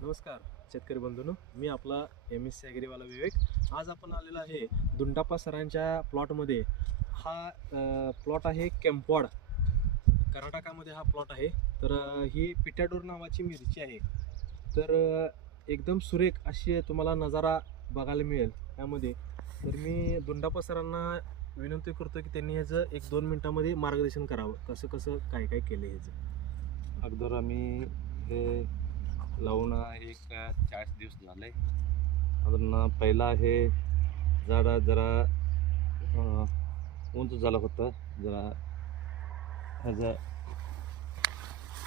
नमस्कार शेतकरी बंधूंनो, मी आपला MS ॲग्रीवाला विवेक. आज आपण आलेलो आहे दुंडाप्पा सरांच्या प्लॉटमध्ये. हा प्लॉट आहे केम्पवाड, कर्नाटकामध्ये हा प्लॉट आहे. तर ही पिटॅडोर नावाची मिरची आहे. तर एकदम सुरेख अशी तुम्हाला नजारा बघायला मिळेल यामध्ये. तर मी दुंडाप्पा सरांना विनंती करतो की त्यांनी ह्याचं 1-2 मिनिटांमध्ये मार्गदर्शन करावं, कसं कसं काय काय केलं ह्याचं. अगोदर आम्ही हे लावून 40 दिवस झाले. अजून पहिला हे झाड जरा उंच झालं होतं. जरा ह्याचं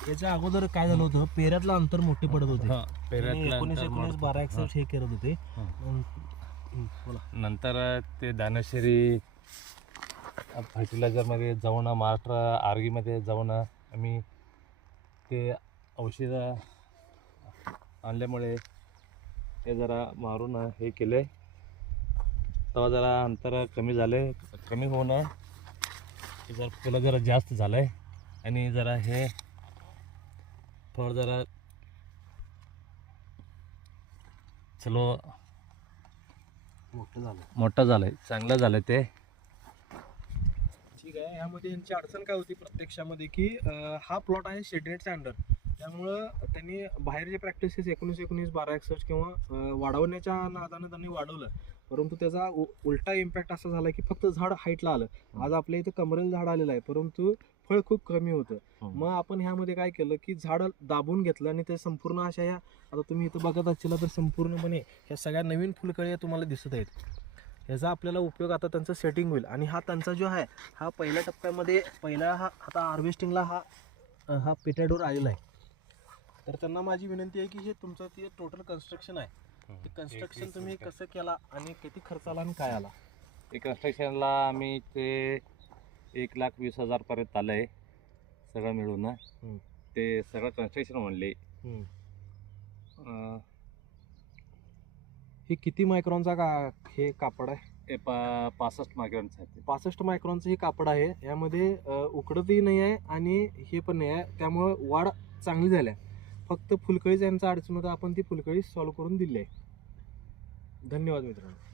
याच्या अगोदर काय झालं होतं, पेऱ्यातलं अंतर मोठे पडत होते. पेऱ्यातलं 19 12 एक्सेस हे करत होते. बोला. नंतर ते दानशेरी फर्टिलायझरमध्ये जाऊन महाराष्ट्र आर्गीमध्ये जाऊन आम्ही ते औषधं आणल्यामुळे हे जरा मारून हे केले. तेव्हा जरा अंतर कमी झाले. कमी होणं जरा फुलं जरा जास्त झालं आहे आणि जरा हे फळ जरा चलो मोठं झालं आहे, चांगलं झालं ते. ठीक आहे. यामध्ये यांची अडचण काय होती प्रत्यक्षामध्ये की हा प्लॉट आहे शेडनेटच्या अंडर, त्यामुळं त्यांनी बाहेरचे प्रॅक्टिसेस 19 12 एक्सेस किंवा वाढवण्याच्या नादानं त्यांनी वाढवलं, परंतु त्याचा उलटा इम्पॅक्ट असा झाला की फक्त झाड हाईटला आलं. आज आपल्या इथं कमरेल झाड आलेलं आहे, परंतु फळ खूप कमी होतं. मग आपण ह्यामध्ये काय केलं की झाड दाबून घेतलं आणि ते संपूर्ण अशा ह्या, आता तुम्ही इथं बघत असाल तर संपूर्णपणे ह्या सगळ्या नवीन फुलकळ्या तुम्हाला दिसत आहेत. ह्याचा आपल्याला उपयोग आता त्यांचं सेटिंग होईल. आणि हा त्यांचा जो आहे हा पहिल्या टप्प्यामध्ये हा आता हार्वेस्टिंगला हा पिटॅडोर आलेला आहे. तर त्यांना माझी विनंती आहे की हे तुमचं ते टोटल कन्स्ट्रक्शन आहे, ते कन्स्ट्रक्शन तुम्ही कसं केला आणि किती खर्च आला आणि काय आला. ते कन्स्ट्रक्शनला आम्ही ते 1,20,000 पर्यंत आलं आहे सगळं मिळून. ते सगळं कन्स्ट्रक्शन म्हणले. हे किती मायक्रॉनचा हे कापड आहे? ते 65 मायक्रॉनचं आहे. 65 मायक्रॉनचं हे कापड आहे. यामध्ये उकडतही नाही आहे आणि हे पण नाही आहे, त्यामुळं वाढ चांगली झाली आहे. फक्त फुलकळीच यांचा अडचण होता, आपण ती फुलकळी सॉल्व्ह करून दिली आहे. धन्यवाद मित्रांनो.